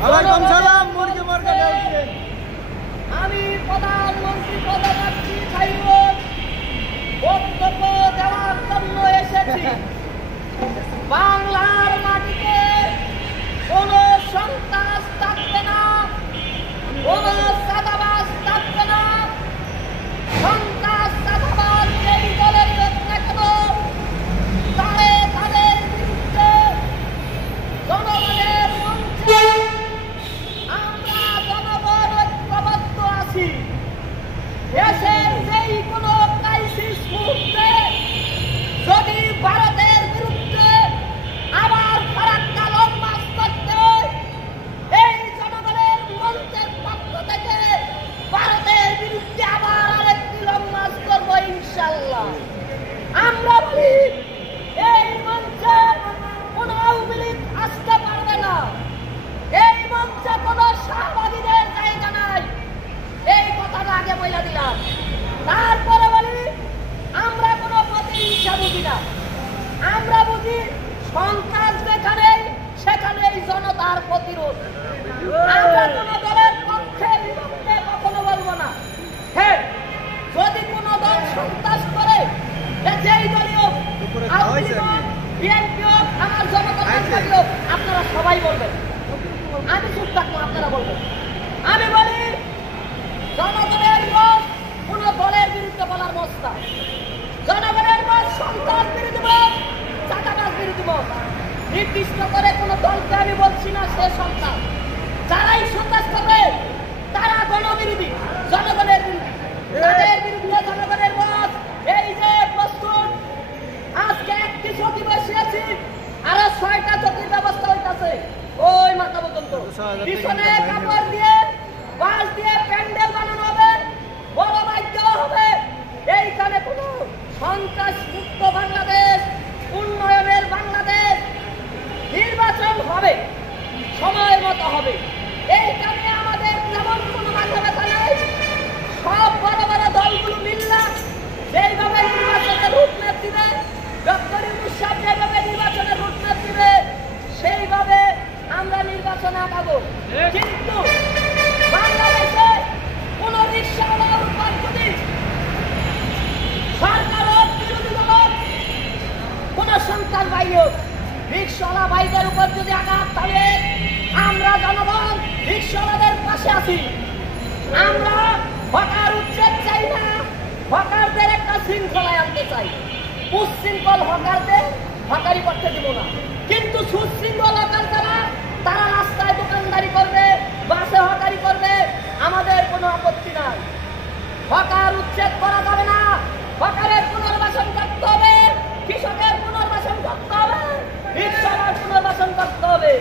ওয়ালাইকুম সালাম মুরগি মার্কা দেউছেন আমি প্রধানমন্ত্রী পদপ্রার্থী খাইরুল বক্তব্য দেওয়ার জন্য এসেছি। বাংলার মাটিতে কোন সন্ত্রাস থাকবে না, কোন চাঁদাবাজ থাকবে না। সন্ত্রাস চাঁদাবাজ যেই দলের হোক না কেন তাদের বিরুদ্ধে জনগণের মঞ্চে আমরা জনগণ ঐক্যবদ্ধ আছি। দেশের যেই কোনো ক্রাইসিস মুহূর্তে যদি ভারতের বিরুদ্ধে আবার ফারাক্কা লং মার্চ করতে হয়, এই জনগণের মঞ্চের পক্ষ থেকে ভারতের বিরুদ্ধে আবার আরেকটি লং মার্চ করবো ইনশাল্লাহ। আমরা বলি এই মঞ্চে কোন আওয়ামী লীগ আসতে পারবে না, এই মঞ্চে কোন শাহবাগীদের জায়গা নাই, এই কথাটা আগে বলে দিলাম। তারপরে বলি আমরা কোন প্রতিহিংসা বুঝি না, আমরা বুঝি সন্ত্রাস যেখানেই সেখানেই জনতার প্রতিরোধ। আমরা কোন দলের পক্ষে বিপক্ষে কখনো বলবো না। হ্যাঁ, যদি কোন দল সন্ত্রাস করে, যেই দলীয় বিএনপি হোক আমার জনগণের হোক, আপনারা সবাই বলবেন, আমি চুপ থাকবো, আপনারা বলবেন। আমি বলি জনগণের মত কোন দলের বিরুদ্ধে বলার মস্তা, জনগণের মত সন্ত্রাস বিরোধী মত, চাঁদাবাজ বিরোধী মত। নির্দিষ্ট করে কোন দলকে আমি বলছি না সে সন্ত্রাস। যারাই সন্ত্রাস করবে তারা গণবিরোধী, জনগণের বিরোধী। তাদের বিরুদ্ধে জনগণের মত এই যে প্রস্তুত। আজকে একটি সচিব বসিয়েছি, আরো 6টা সচিব ব্যবস্থা হইতাছে ওই মাথা পর্যন্ত। পিছনে কাপড় দিয়ে বাঁশ দিয়ে প্যান্ডেল বানানো হবে, বড় মাইক দেওয়া হবে। এইখানে কোন সন্ত্রাস মুক্ত বাংলাদেশ, উন্নয়নের বাংলাদেশ, নির্বাচন হবে, সময় মতো হবে। এইখানে আমাদের তেমন কোনো মাথা ব্যথা নেই। সব বড় বড় দলগুলো মিললা যেইভাবে নির্বাচনের রুটম্যাপ দিবে, ডক্টর ইউনূস সাহেব যেভাবে নির্বাচনের রুটম্যাপ দিবে, সেইভাবে আমরা নির্বাচনে আগাবো। কিন্তু বাংলাদেশে কোন রিক্সাওয়ালার উপর যদি সরকার হোক, বিরোধী দল হোক, কোন সন্ত্রাস ভাই হোক, রিক্সাওয়ালা ভাইদের উপর যদি আঘাত থাকে, আমরা জনগণ রিক্সাওয়ালাদের পাশে আছি। আমরা হকার উচ্ছেদ চাই না, হকারদের একটা শৃঙ্খলায় আনতে চাই। উচ্ছৃঙ্খল হকারদের হকারি করতে দিব না, কিন্তু সুশৃঙ্খল হকার যারা তারা রাস্তায় দোকানদারি করবে, বাসে হকারি করবে, আমাদের কোনো আপত্তি নাই। হকার উচ্ছেদ করা যাবে না, হকারের পুনর্বাসন করতে হবে, কৃষকের পুনর্বাসন করতে হবে, রিক্সাওয়ালার পুনর্বাসন করতে হবে।